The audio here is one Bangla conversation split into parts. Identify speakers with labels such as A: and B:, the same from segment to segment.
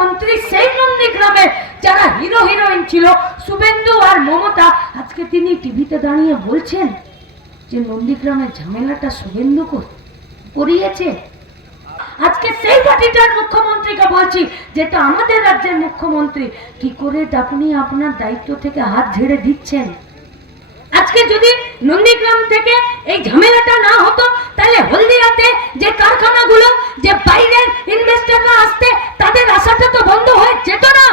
A: মুখ্যমন্ত্রী সেই নন্দীগ্রামে যারা হিরো হিরোইন ছিল, শুভেন্দু আর মমতা, আজকে তিনি টিভিতে দাঁড়িয়ে বলছেন যে নন্দীগ্রামের ঝামেলাটা শুভেন্দু কর- করিয়েছে। আজকে সেই পার্টিটার মুখ্যমন্ত্রীকে বলছি, যেটা আমাদের রাজ্যের মুখ্যমন্ত্রী, কি করে আপনি আপনার দায়িত্ব থেকে হাত ঝেড়ে দিচ্ছেন? আজকে যদি নন্দীগ্রাম থেকে এই ঝামেলাটা না হতো, তাহলে হলদিয়াতে যে কারখানাগুলো, যে বাইরের ইনভেস্টররা আসতে, তাদের আশাটা তো বন্ধ হয়ে যেত না।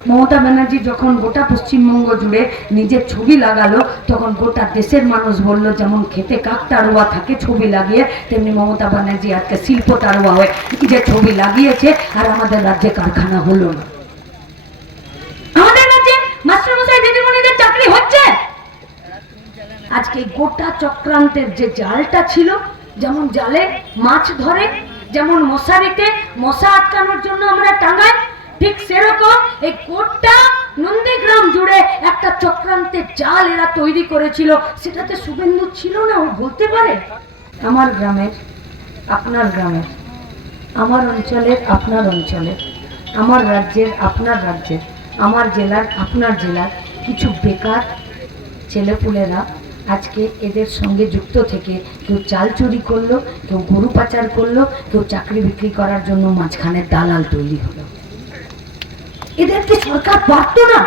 A: মমতা ব্যানার্জি যখন গোটা পশ্চিমবঙ্গ জুড়ে নিজের ছবি লাগালো, তখন গোটা দেশের মানুষ বলল, যেমন খেতে কাক তাড়ুয়া থাকে ছবি লাগিয়ে, তেমনি মমতা ব্যানার্জি আজকে শিল্প তাড়ুয়া হয়ে নিজের ছবি লাগিয়েছে, আর আমাদের রাজ্যে কারখানা হলো না আমাদের রাজ্যে মাস্টারমশাই দিদিমণিদের চাকরি হচ্ছে আজকে গোটা চক্রান্তের যে জালটা ছিল, যেমন জালে মাছ ধরে, যেমন মশারিতে মশা আটকানোর জন্য আমরা টাঙাই, ঠিক সেরকম এই গোটা নন্দীগ্রাম জুড়ে একটা চক্রান্তের জাল এরা তৈরি করেছিল। সেটাতে শুভেন্দু ছিল না, ও বলতে পারে? আমার গ্রামের, আপনার গ্রামের, আমার অঞ্চলের, আপনার অঞ্চলের, আমার রাজ্যের, আপনার রাজ্যের, আমার জেলার, আপনার জেলার কিছু বেকার ছেলেপুলেরা আজকে এদের সঙ্গে যুক্ত থেকে কেউ চাল চুরি করল, কেউ গরু পাচার করল, কেউ চাকরি বিক্রি করার জন্য মাঝখানে দালাল তৈরি হলো। এদেরকে সরকার পারত না।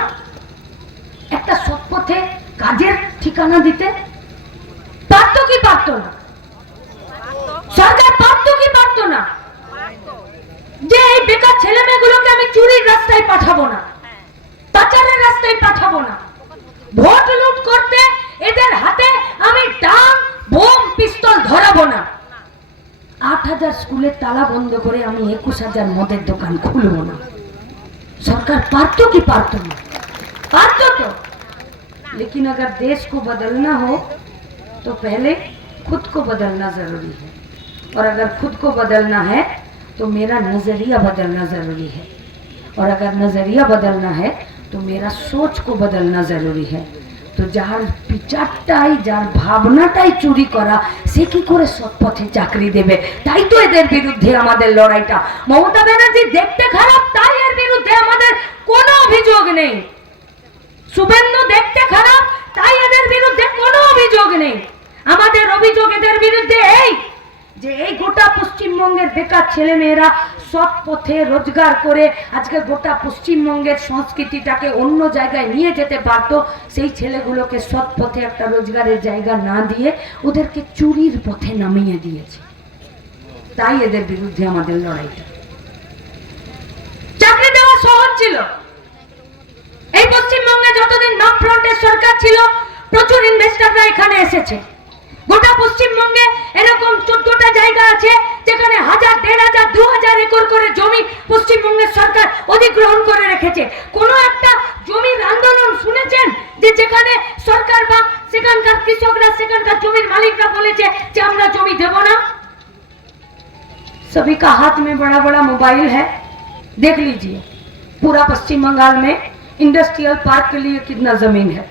A: একটা সৎপথে কাজের ঠিকানা দিতে। পারতো কি পারতো না? সরকার পারতো কি পারতো না? যে এই বেকার ছেলে মেয়েগুলোকে আমি চুরির রাস্তায় পাঠাবো না, পাচারের রাস্তায় পাঠাবো না। ভোট লুট করতে এদের হাতে আমি ডান বোম পিস্তল ধরাবো না আট হাজার স্কুলের তালা বন্ধ করে আমি একুশ হাজার মদের দোকান খুলবো না সরকার পারতো কি পারতো না पारतो तो लेकिन अगर देश को बदलना हो तो पहले खुद को बदलना जरूरी है और अगर खुद को बदलना है तो मेरा नजरिया बदलना जरूरी है और अगर नजरिया बदलना है तो मेरा सोच को बदलना जरूरी है তো যার বিচারটাই, যার ভাবনাটাই চুরি করা, সে কি করে সৎপথে চাকরি দেবে? তাই তো এদের বিরুদ্ধে আমাদের লড়াইটা। মমতা ব্যানার্জি দেখতে খারাপ, তাই এর বিরুদ্ধে আমাদের কোনো অভিযোগ নেই। শুভেন্দু দেখতে খারাপ, তাই এদের বিরুদ্ধে কোনো অভিযোগ নেই। আমাদের অভিযোগ এদের বিরুদ্ধে এই যে এই গোটা পশ্চিমবঙ্গের বেকার ছেলে মেয়েরা সৎ পথে রোজগার করে আজকে গোটা পশ্চিমবঙ্গের সংস্কৃতিটাকে অন্য জায়গায় নিয়ে যেতে পারতো সেই ছেলেগুলোকে সৎ পথে একটা রোজগারের জায়গা না দিয়ে ওদেরকে চুরির পথে নামিয়ে দিয়েছে। তাই এদের বিরুদ্ধে আমাদের লড়াইটা। চাকরি দেওয়া সহজ ছিল। এই পশ্চিমবঙ্গে যতদিন বাম ফ্রন্টের সরকার ছিল, প্রচুর ইনভেস্টাররা এখানে এসেছে। গোটা পশ্চিমবঙ্গে এরকম চোদ্দটা জায়গা আছে যেখানে হাজার দেড় হাজার দু হাজার একর করে জমি পশ্চিমবঙ্গের সরকার অধিগ্রহণ করে রেখেছে কোনো একটা জমির আন্দোলন শুনেছেন যে যেখানে সরকার বা সেখানকার কৃষকরা সেখানকার জমির মালিকরা বলেছে যে আমরা জমি দেব না सभी का हाथ में बड़ा बड़ा मोबाइल है देख लीजिए पूरा पश्चिम बंगाल में इंडस्ट्रियल पार्क के लिए कितना जमीन है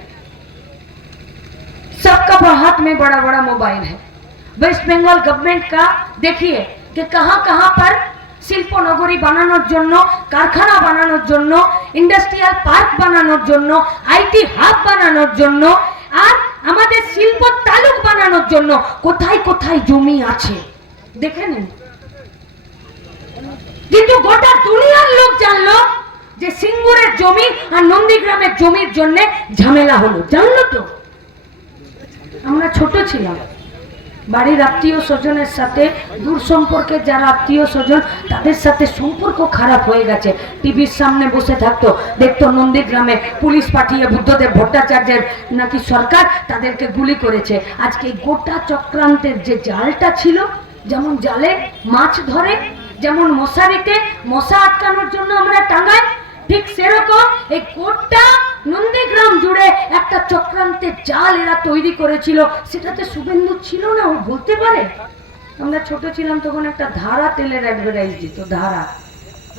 A: सबका ब- हाथ में बड़ा बड़ा मोबाइल है वेस्ट बंगाल गवर्नमेंट का देखिए कि कहां कहां पर শিল্প নগরী বানানোর জন্য কারখানা বানানোর জন্য ইন্ডাস্ট্রিয়াল পার্ক বানানোর জন্য আইটি হাব বানানোর জন্য আর আমাদের শিল্প তালুক বানানোর জন্য কোথায় কোথায় জমি আছে দেখে নিন কিন্তু গোটা দুনিয়ার লোক জানলো যে সিঙ্গুরের জমি আর নন্দীগ্রামের জমির জন্য ঝামেলা হলো জানলো তো আমরা ছোট ছিলাম। বাড়ির আত্মীয় স্বজনের সাথে, দূর সম্পর্কে যারা আত্মীয় স্বজন, তাদের সাথে সম্পর্ক খারাপ হয়ে গেছে। টিভির সামনে বসে থাকতো, দেখতো নন্দীগ্রামে পুলিশ পাঠিয়ে বুদ্ধদেব ভট্টাচার্যের নাকি সরকার তাদেরকে গুলি করেছে। আজকে গোটা চক্রান্তের যে জালটা ছিল, যেমন জালে মাছ ধরে, যেমন মশারিতে মশা আটকানোর জন্য আমরা টাঙাই, ঠিক সেরকম এই কোটটা নন্দীগ্রাম জুড়ে একটা চক্রান্তের জাল এরা তৈরি করেছিল। সেটাতে শুভেন্দু ছিল না, ও বলতে পারে? আমরা ছোট ছিলাম, তখন একটা ধারা তেলের অ্যাডভার্টাইজ দিত, ধারা।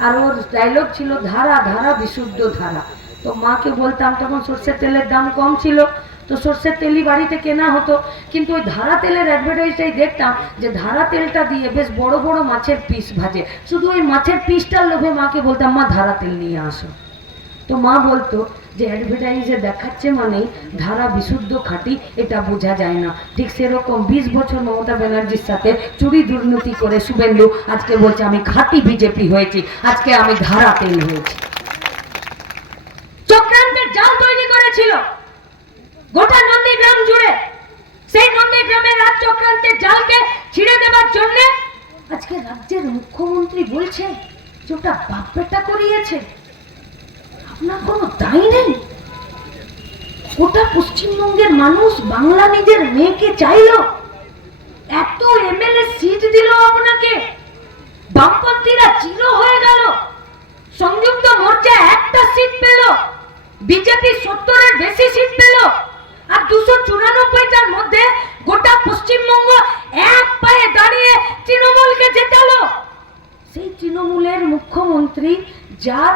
A: আর ওর ডায়লগ ছিল, ধারা ধারা, বিশুদ্ধ ধারা। তো মাকে বলতাম, তখন সর্ষের তেলের দাম কম ছিল, তো সর্ষের তেলই বাড়িতে কেনা হতো। কিন্তু ওই ধারা তেলের অ্যাডভার্টাইজটাই দেখতাম যে ধারা তেলটা দিয়ে বেশ বড় বড় মাছের পিস ভাজে। শুধু ওই মাছের পিসটার লোভে মাকে বলতাম, মা, ধারা তেল নিয়ে আসো। তো মা বলতো যে অ্যাডভার্টাইজে দেখাচ্ছে মানেই ধারা বিশুদ্ধ খাঁটি, এটা বোঝা যায় না। ঠিক সেরকম বিশ বছর মমতা ব্যানার্জির সাথে চুরি দুর্নীতি করে শুভেন্দু আজকে বলছে, আমি খাঁটি বিজেপি হয়েছি। আজকে আমি ধারা তেল হয়েছি। চক্রান্তের জাল তৈরি করেছিল। গোটা নন্দীগ্রাম জুড়ে। সেই নন্দীগ্রামের রাজ চক্রান্তের জালকে ছিঁড়ে দেবার জন্য আজকে রাজ্যের মুখ্যমন্ত্রী বলছে যে ওটা বাপ বেটা করিয়েছে। আপনার কোনো দায় নেই? গোটা পশ্চিমবঙ্গের মানুষ বাংলা নিজের মেয়েকে চাইলো। এত এমএলএ সিট দিল আপনাকে। বামপন্থীরা চির হয়ে গেল। সংযুক্ত মোর্চা একটা সিট পেল। বিজেপি সত্তরের বেশি সিট পেল। আর দুশো চুরানব্বইটার মধ্যে গোটা পশ্চিমবঙ্গ এক পায়ে দাঁড়িয়ে তৃণমূলকে জেতালো। সেই তৃণমূলের মুখ্যমন্ত্রী যার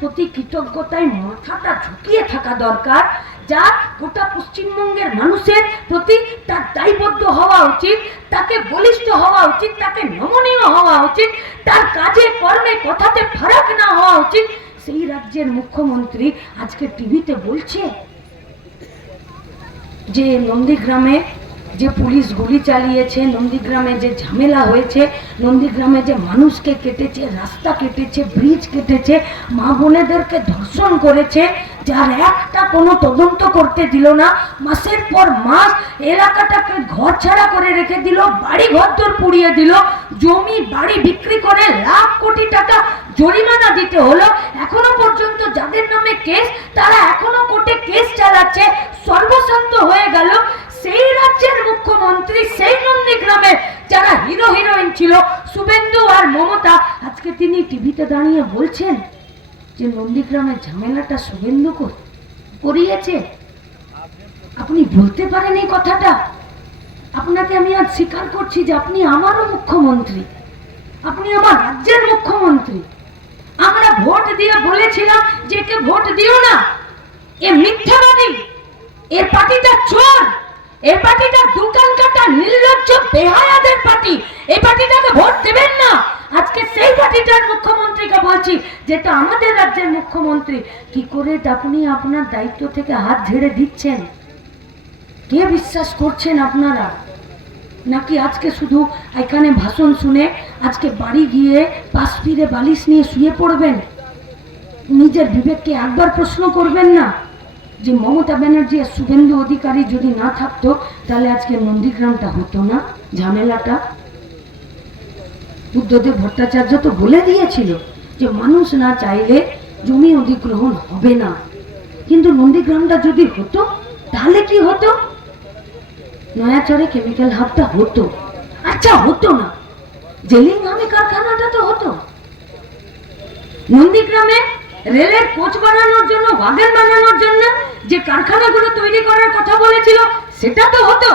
A: প্রতি কৃতজ্ঞতায় মাথাটা ঝুঁকিয়ে থাকা দরকার যার গোটা পশ্চিমবঙ্গের মানুষের প্রতি তার দায়বদ্ধ হওয়া উচিত, তাকে বলিষ্ঠ হওয়া উচিত, তাকে নমনীয় হওয়া উচিত, তার কাজে, কর্মে, কথাতে ফারাক না হওয়া উচিত। সেই রাজ্যের মুখ্যমন্ত্রী আজকে টিভিতে বলছে যে, নন্দীগ্রামে যে পুলিশ গুলি চালিয়েছে, নন্দীগ্রামে যে ঝামেলা হয়েছে, নন্দীগ্রামে যে মানুষকে কেটেছে, রাস্তা কেটেছে ব্রিজ কেটেছে, মা বোনেদেরকে ধর্ষণ করেছে, যার একটা কোনো তদন্ত করতে দিল না, মাসের পর মাস এলাকাটাকে ঘর ছাড়া করে রেখে দিল বাড়ি ঘরদোর পুড়িয়ে দিল, জমি, বাড়ি বিক্রি করে লাখ কোটি টাকা জরিমানা দিতে হলো, এখনও পর্যন্ত যাদের নামে কেস তারা এখনও কোর্টে কেস চালাচ্ছে, সর্বশান্ত হয়ে গেল সেই রাজ্যের মুখ্যমন্ত্রী, সেই নন্দীগ্রামের যারা হিরো, হিরোইন ছিল, শুভেন্দু আর মমতা, আজকে তিনি টিভিতে দাঁড়িয়ে বলছেন যে নন্দীগ্রামের ঝামেলাটা শুভেন্দু করিয়েছে। আপনি বলতে পারেন এই কথাটা? আপনাকে আমি আজ স্বীকার করছি যে আপনি আমারও মুখ্যমন্ত্রী। আপনি আমার রাজ্যের মুখ্যমন্ত্রী। আমরা ভোট দিয়ে বলেছিলাম যে কে ভোট দিও না। এ মিথ্যাবাদী। এর পার্টিটা চোর। এর পার্টিটা দোকান কাটা নির্লজ্জ বেহায়াদের পার্টি। এই পার্টিটাকে ভোট দেবেন না। আজকে সেই পার্টিটার মুখ্যমন্ত্রীকে বলছি, যেটা আমাদের রাজ্যের মুখ্যমন্ত্রী। কি করে আপনি আপনার দায়িত্ব থেকে হাত ঝেড়ে দিচ্ছেন? কে বিশ্বাস করছেন আপনারা? নাকি আজকে শুধু এখানে ভাষণ শুনে আজকে বাড়ি গিয়ে পাশ ফিরে বালিশ নিয়ে শুয়ে পড়বেন? নিজের বিবেককে একবার প্রশ্ন করবেন না? যে মমতা ব্যানার্জি আর শুভেন্দু অধিকারী যদি না থাকতো, তাহলে আজকে নন্দীগ্রামটা হতো না, ঝামেলাটা। বুদ্ধদেব ভট্টাচার্য তো বলে দিয়েছিল যে মানুষ না চাইলে জমি অধিগ্রহণ হবে না। কিন্তু নন্দীগ্রামটা যদি হতো, তাহলে কি হতো? নয়াচরে কেমিক্যাল হাবটা হতো। আচ্ছা হতো না। জেলিং আমি কারখানাটা তো হতো। নন্দীগ্রামে রেলের কোচ বানানোর জন্য ওয়াগন বানানোর জন্য যে কারখানাগুলো তৈরি করার কথা বলেছিল, সেটা তো হতো।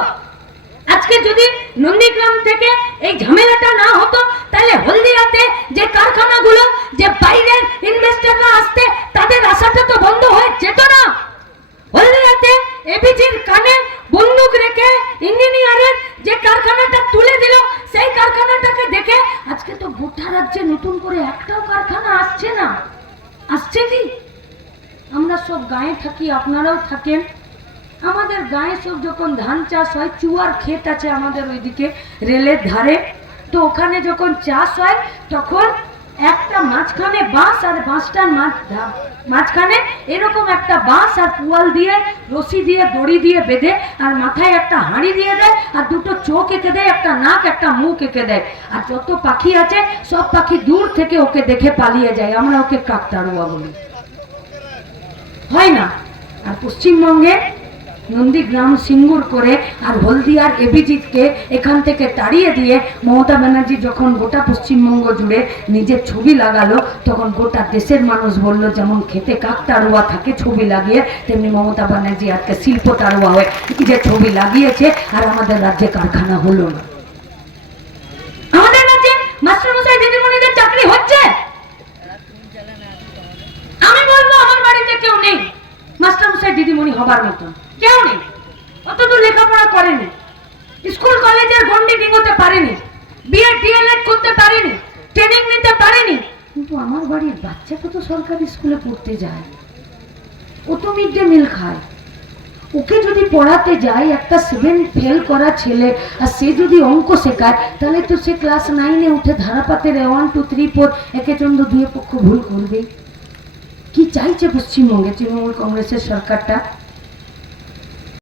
A: আজকে যদি নন্দীগ্রাম থেকে এই ঝামেলাটা না হতো, তাহলে হলদিয়াতে যে কারখানাগুলো, যে বাইরের ইনভেস্টররা আসতে, তাদের আশাটা তো বন্ধ হয়ে যেত না। হলদিয়াতে এবিজির কানে বন্দুক রেখে ইঞ্জিনিয়ারের যে কারখানাটা তুলে দিল, সেই কারখানাটাকে দেখে আজকে তো গোটা রাজ্যে নতুন করে একটাও কারখানা আসছে না। আসছে কি? আমরা সব গায়ে থাকি, আপনারাও থাকেন। আমাদের গায়ে সব যখন ধান চাষ হয়, চুয়ার ক্ষেত আছে আমাদের ওইদিকে, রেলের ধারে। তো ওখানে যখন চাষ হয়, তখন একটা মাঝখানে বাঁশ আর বাঁশটার মাঝ মাঝখানে এরকম একটা বাঁশ আর পুয়াল দিয়ে, রশি দিয়ে, দড়ি দিয়ে বেঁধে আর মাথায় একটা হাঁড়ি দিয়ে দেয় আর দুটো চোখ এঁকে দেয়, একটা নাক, একটা মুখ এঁকে দেয়। আর যত পাখি আছে, সব পাখি দূর থেকে ওকে দেখে পালিয়ে যায়। আমরা ওকে কাকতাড়ুয়া বলি। হয় না। আর পশ্চিমবঙ্গে নন্দীগ্রাম, সিঙ্গুর করে আর হলদিয়ার এবিজিৎকে এখান থেকে তাড়িয়ে দিয়ে মমতা ব্যানার্জি যখন গোটা পশ্চিমবঙ্গ জুড়ে নিজের ছবি লাগালো, তখন গোটা দেশের মানুষ বলল, যেমন খেতে কাক তাড়ুয়া থাকে ছবি লাগিয়ে, তেমনি মমতা ব্যানার্জি আজকে শিল্প তাড়ুয়া হয়ে নিজের ছবি লাগিয়েছে, আর আমাদের রাজ্যে কারখানা হলো না আমাদের রাজ্যে মাস্টারমশাই দিদিমণিদের চাকরি হচ্ছে আমি বলব আমার বাড়িতে কেউ নেই মাস্টারমশাই দিদিমণি হবার মতন কেউ নেই। অত তো লেখাপড়া করেনি। স্কুল, কলেজের গন্ডি ডিঙোতে পারেনি। বিএড, ডিএলএড করতে পারেনি। ট্রেনিং নিতে পারেনি। কিন্তু আমার বাড়ির বাচ্চাটা তো সরকারি স্কুলে পড়তে যায়। ও তো মিড ডে মিল খায়। ওকে যদি পড়াতে যাই একটা সেভেন ফেল করা ছেলে, আর সে যদি অঙ্ক শেখায়, তাহলে তো সে ক্লাস নাইনে উঠে ধারাপাতের ওয়ান টু থ্রি ফোর একে চন্দ্র দুয়ে পক্ষ ভুল করবে কি চাইছে পশ্চিমবঙ্গে, তৃণমূল কংগ্রেসের সরকারটা?